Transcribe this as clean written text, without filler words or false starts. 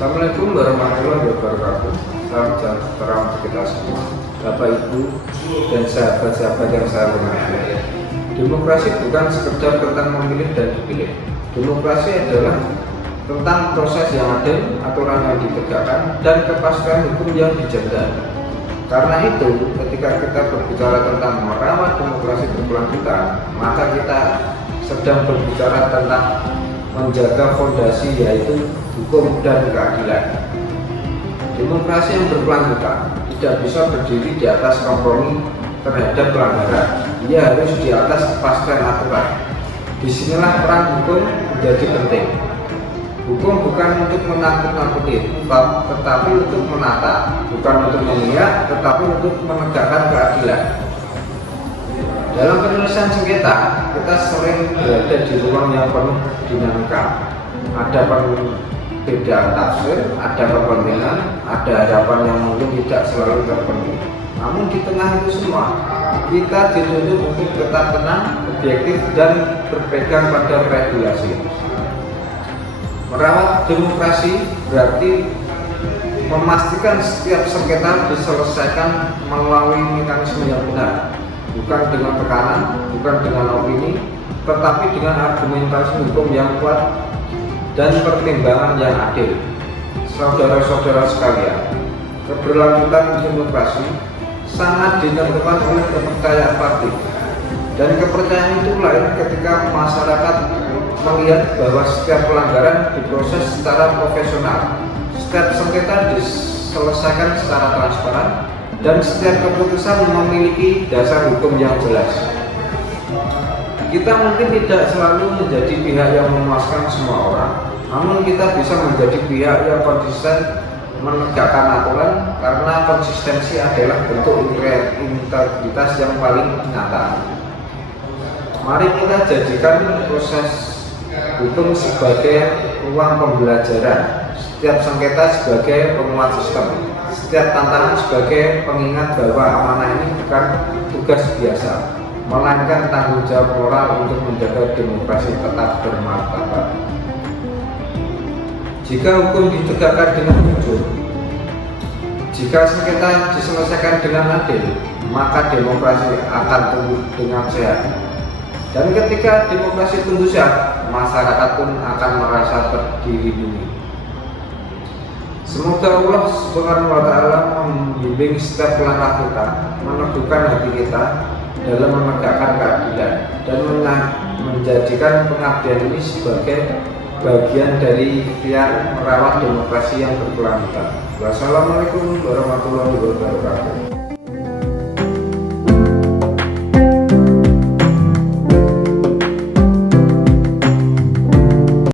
Assalamualaikum warahmatullahi wabarakatuh. Salam sejahtera untuk kita semua, Bapak Ibu dan sahabat-sahabat yang saya hormati. Demokrasi bukan sekedar tentang memilih dan dipilih. Demokrasi adalah tentang proses yang adil, aturan yang ditegakkan, dan kepastian hukum yang dijaga. Karena itu, ketika kita berbicara tentang merawat demokrasi berkelanjutan, maka kita sedang berbicara tentang menjaga fondasi, yaitu hukum dan keadilan. Demokrasi yang berkelanjutan tidak bisa berdiri di atas kompromi terhadap pelanggaran. Ia harus di atas kepastian aturan. Disinilah peran hukum menjadi penting. Hukum bukan untuk menakut-nakuti, tetapi untuk menata, bukan untuk memihak, tetapi untuk menegakkan keadilan. Dalam penyelesaian sengketa, kita sering berada di ruang yang penuh dinamika. Ada perbedaan tafsir, ada kepentingan, ada harapan yang mungkin tidak selalu terpenuhi. Namun di tengah itu semua, kita dituntut untuk tetap tenang, objektif, dan berpegang pada regulasi. Merawat demokrasi berarti memastikan setiap sengketa diselesaikan melalui mekanisme yang benar, bukan dengan tekanan, bukan dengan opini, tetapi dengan argumentasi hukum yang kuat dan pertimbangan yang adil. Saudara-saudara sekalian, keberlanjutan demokrasi sangat ditentukan oleh kepercayaan publik, dan kepercayaan itu lahir ketika masyarakat melihat bahwa setiap pelanggaran diproses secara profesional, setiap sengketa diselesaikan secara transparan, dan setiap keputusan memiliki dasar hukum yang jelas. Kita mungkin tidak selalu menjadi pihak yang memuaskan semua orang, namun kita bisa menjadi pihak yang konsisten menegakkan aturan, karena konsistensi adalah bentuk integritas yang paling nyata. Mari kita jadikan proses hukum sebagai ruang pembelajaran, setiap sengketa sebagai penguat sistem, setiap tantangan sebagai pengingat bahwa amanah ini bukan tugas biasa, melainkan tanggung jawab moral untuk menjaga demokrasi tetap bermartabat. Jika hukum ditegakkan dengan jujur, jika sengketa diselesaikan dengan adil, maka demokrasi akan tumbuh dengan sehat. Dan ketika demokrasi tumbuh sehat, masyarakat pun akan merasa terlindungi. Semoga Allah Subhanahu wa Ta'ala membimbing setiap langkah kita, meneguhkan hati kita dalam menegakkan keadilan, dan menjadikan pengabdian ini sebagai bagian dari ikhtiar merawat demokrasi yang berkelanjutan. Wassalamualaikum warahmatullahi wabarakatuh.